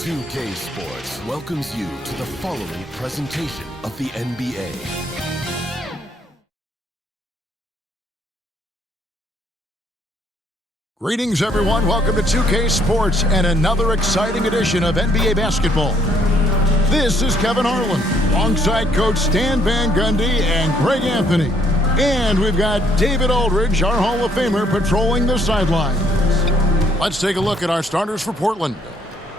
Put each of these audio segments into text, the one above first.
2K Sports welcomes you to the following presentation of the NBA. Greetings, everyone. Welcome to 2K Sports and another exciting edition of NBA basketball. This is Kevin Harlan, alongside Coach Stan Van Gundy and Greg Anthony. And we've got David Aldridge, our Hall of Famer, patrolling the sidelines. Let's take a look at our starters for Portland.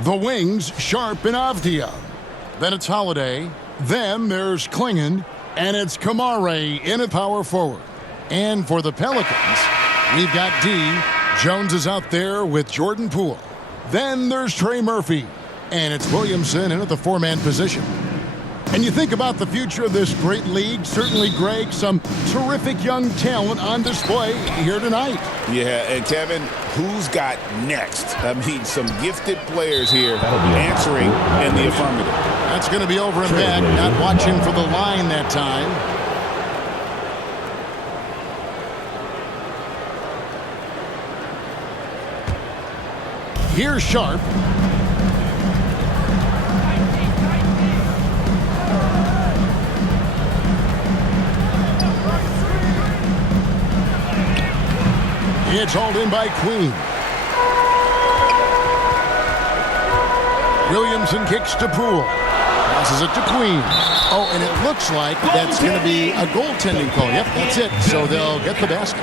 The wings, Sharp and Avdia. Then it's Holiday. Then there's Klingon. And it's Kamare in at power forward. And for the Pelicans, we've got D. Jones is out there with Jordan Poole. Then there's Trey Murphy. And it's Williamson in at the four-man position. And you think about the future of this great league, certainly, Greg, some terrific young talent on display here tonight. Yeah, and Kevin, who's got next? I mean, some gifted players here answering in the affirmative. That's going to be over and back, not watching for the line that time. Here's Sharp. It's hauled in by Queen. Williamson kicks to Poole. Passes it to Queen. Oh, and it looks like that's going to be a goaltending call. Yep, that's it. So they'll get the basket.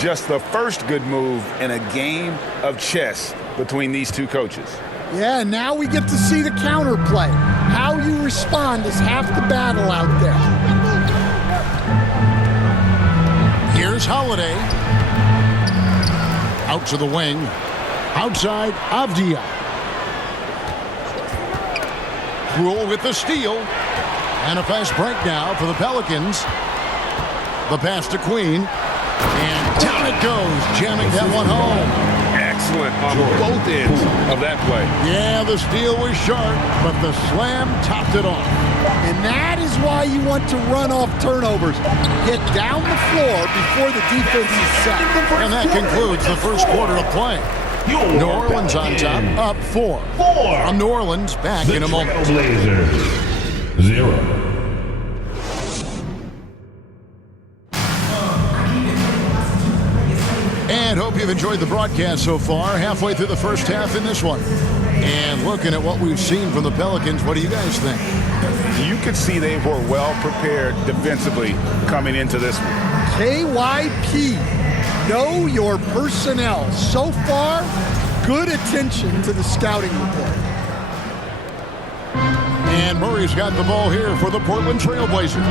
Just the first good move in a game of chess between these two coaches. Yeah, now we get to see the counterplay. How you respond is half the battle out there. Here's Holiday. Out to the wing. Outside, Avdia. Rule with the steal. And a fast break now for the Pelicans. The pass to Queen. And down it goes, jamming that one home. Excellent on both ends of that play. Yeah, the steal was sharp, but the slam topped it off. And that is why you want to run off turnovers. Get down the floor before the defense is set. And that concludes the first quarter of play. New Orleans on top, up 4. From New Orleans, back in a moment. Blazers, 0. And hope you've enjoyed the broadcast so far. Halfway through the first half in this one. And looking at what we've seen from the Pelicans, what do you guys think? You could see they were well prepared defensively coming into this one. KYP, know your personnel. So far, good attention to the scouting report. And Murray's got the ball here for the Portland Trail Blazers.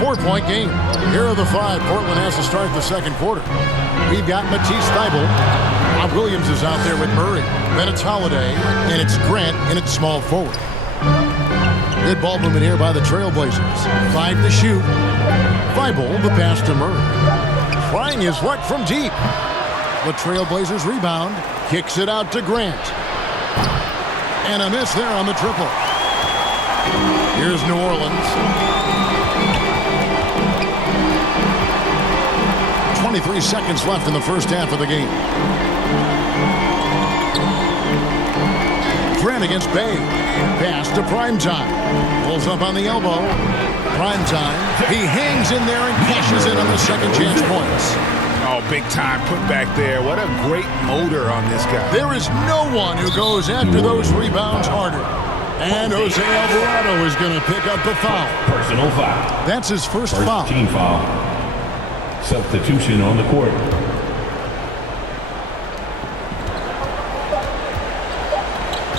4-point game. Here are the 5 Portland has to start the second quarter. We've got Matisse Thybulle. Bob Williams is out there with Murray. Then it's Holiday, and it's Grant, and it's small forward. Good ball movement here by the Trailblazers. 5 to shoot. Thybulle, the pass to Murray. Trying his luck from deep. The Trailblazers rebound. Kicks it out to Grant. And a miss there on the triple. Here's New Orleans. 23 seconds left in the first half of the game. Grant against Bay. Pass to Primetime. Pulls up on the elbow. Primetime. He hangs in there and cashes in on the second chance points. Oh, big time put back there. What a great motor on this guy. There is no one who goes after those rebounds harder. And Jose Alvarado is going to pick up the foul. Personal foul. That's his first foul. Team foul. Substitution on the court.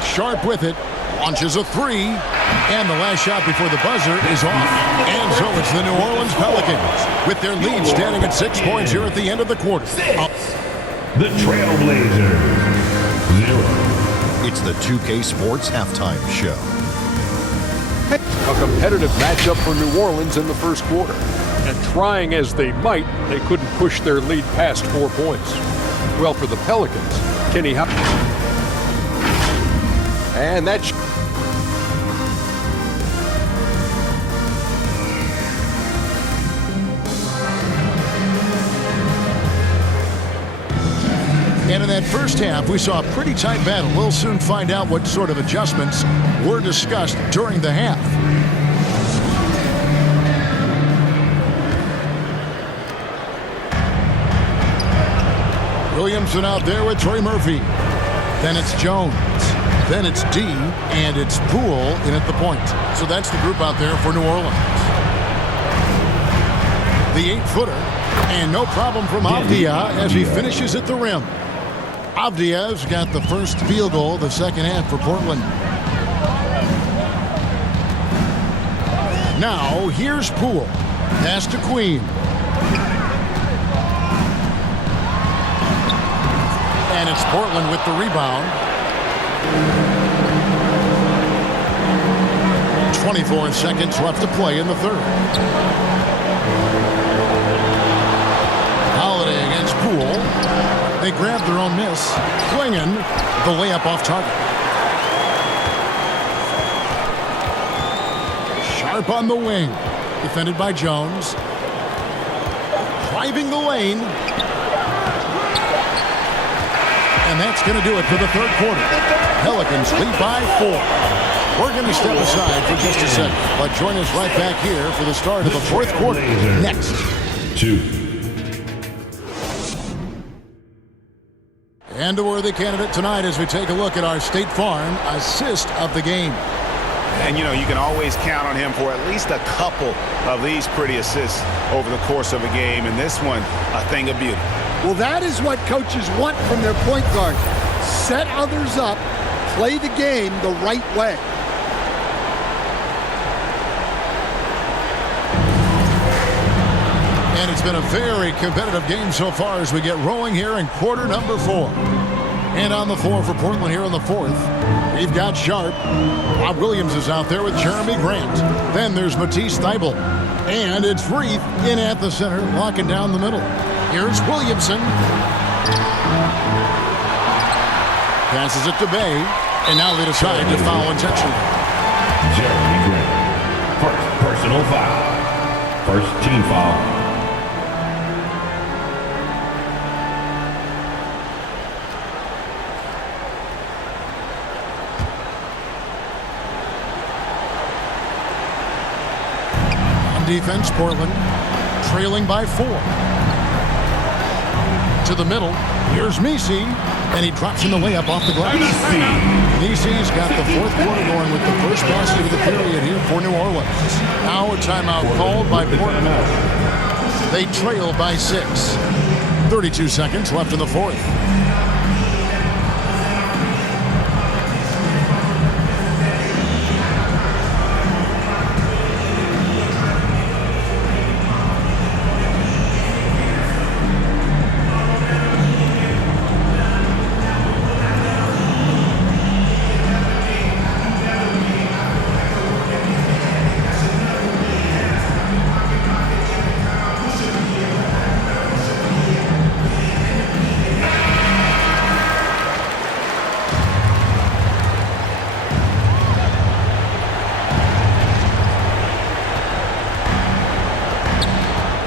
Sharp with it. Launches a 3. And the last shot before the buzzer is off. And so it's the New Orleans Pelicans with their lead standing at 6 points here at the end of the quarter. The Trailblazers, 0. It's the 2K Sports Halftime Show. A competitive matchup for New Orleans in the first quarter. And trying as they might, they couldn't push their lead past 4 points. Well, for the Pelicans, Kenny Howard. And that's... And in that first half, we saw a pretty tight battle. We'll soon find out what sort of adjustments were discussed during the half. Williamson out there with Trey Murphy. Then it's Jones. Then it's D, and it's Poole in at the point. So that's the group out there for New Orleans. The 8-footer, and no problem from Avdia as he finishes at the rim. Avdia's got the first field goal of the second half for Portland. Now, here's Poole. Pass to Queen. And it's Portland with the rebound. 24 seconds left to play in the third. Holiday against Poole. They grab their own miss. Swinging the layup off target. Sharp on the wing. Defended by Jones. Driving the lane. And that's going to do it for the third quarter. Pelicans lead by 4. We're going to step aside for just a second, but join us right back here for the start of the fourth quarter next. 2. And a worthy candidate tonight as we take a look at our State Farm assist of the game. And, you know, you can always count on him for at least a couple of these pretty assists over the course of a game. And this one, a thing of beauty. Well, that is what coaches want from their point guard. Set others up, play the game the right way. And it's been a very competitive game so far as we get rolling here in quarter number 4. And on the floor for Portland here in the fourth, we've got Sharp. Bob Williams is out there with Jeremy Grant. Then there's Matisse Thybulle. And it's Reith in at the center, locking down the middle. Here's Williamson. Passes it to Bay. And now they decide to foul intentionally. Jeremy Grant. First personal foul. First team foul. Defense, Portland trailing by 4. To the middle, here's Messi, and he drops in the layup off the glass. Messi's got the fourth quarter going with the first basket of the period here for New Orleans. Now a timeout called by Portland. They trail by 6. 32 seconds left in the fourth.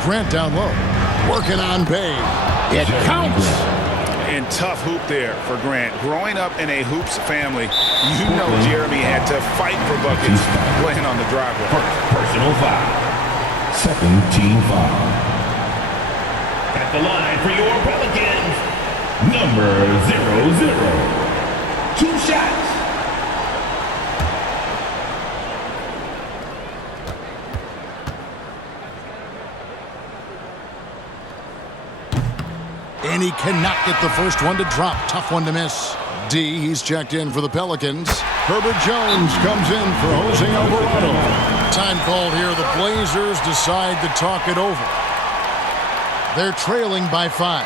Grant down low, working on Bay. It counts. And tough hoop there for Grant. Growing up in a hoops family, you know Jeremy had to fight for buckets playing on the driveway. First personal foul. Second team foul. At the line for your Pelicans, number 00. 2 shots. And he cannot get the first one to drop. Tough one to miss. D, he's checked in for the Pelicans. Herbert Jones comes in for Jose Alvarado. Time called here. The Blazers decide to talk it over. They're trailing by 5.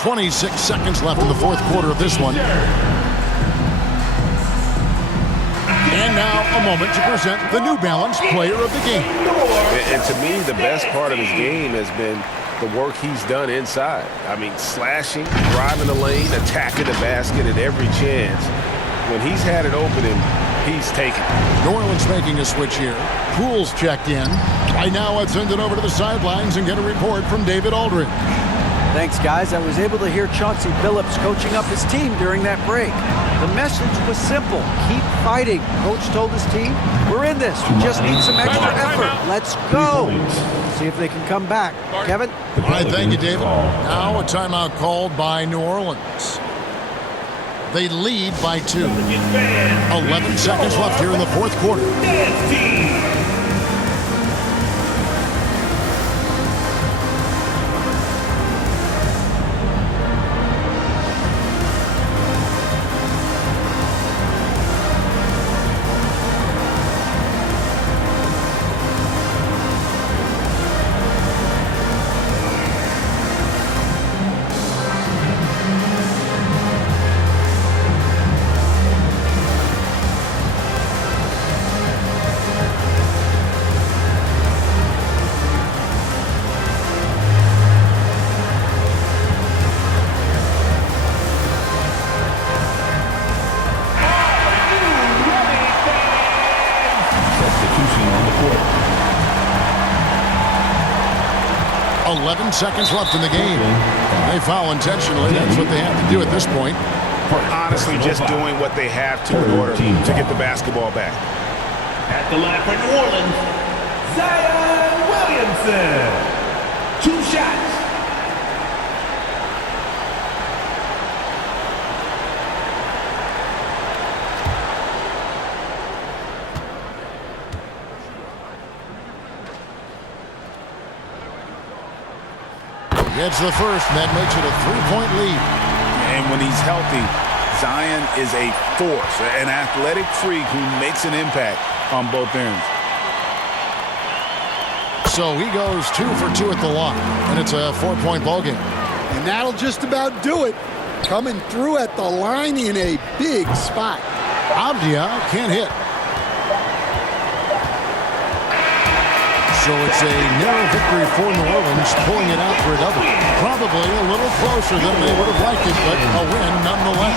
26 seconds left in the fourth quarter of this one. And now a moment to present the New Balance Player of the Game. And to me, the best part of his game has been the work he's done inside. I mean, slashing, driving the lane, attacking the basket at every chance. When he's had it open, he's taken it. New Orleans making a switch here. Poole's checked in. Right now, let's send it over to the sidelines and get a report from David Aldridge. Thanks, guys. I was able to hear Chauncey Billups coaching up his team during that break. The message was simple. Keep fighting. Coach told his team, we're in this. We just need some extra effort. Let's go. See if they can come back. Kevin? All right, thank you, David. Now a timeout called by New Orleans. They lead by 2. 11 seconds left here in the fourth quarter. on the court. 11 seconds left in the game. They foul intentionally. That's what they have to do at this point. Honestly, just doing what they have to in order to get the basketball back. At the line for New Orleans, Zion Williamson. 2 shots. Gets the first, and that makes it a 3-point lead. And when he's healthy, Zion is a force, an athletic freak who makes an impact on both ends. So he goes 2 for 2 at the line, and it's a 4-point ball game. And that'll just about do it. Coming through at the line in a big spot. Abdia can't hit. So it's a narrow victory for New Orleans, pulling it out for a double. Probably a little closer than they would have liked it, but a win nonetheless.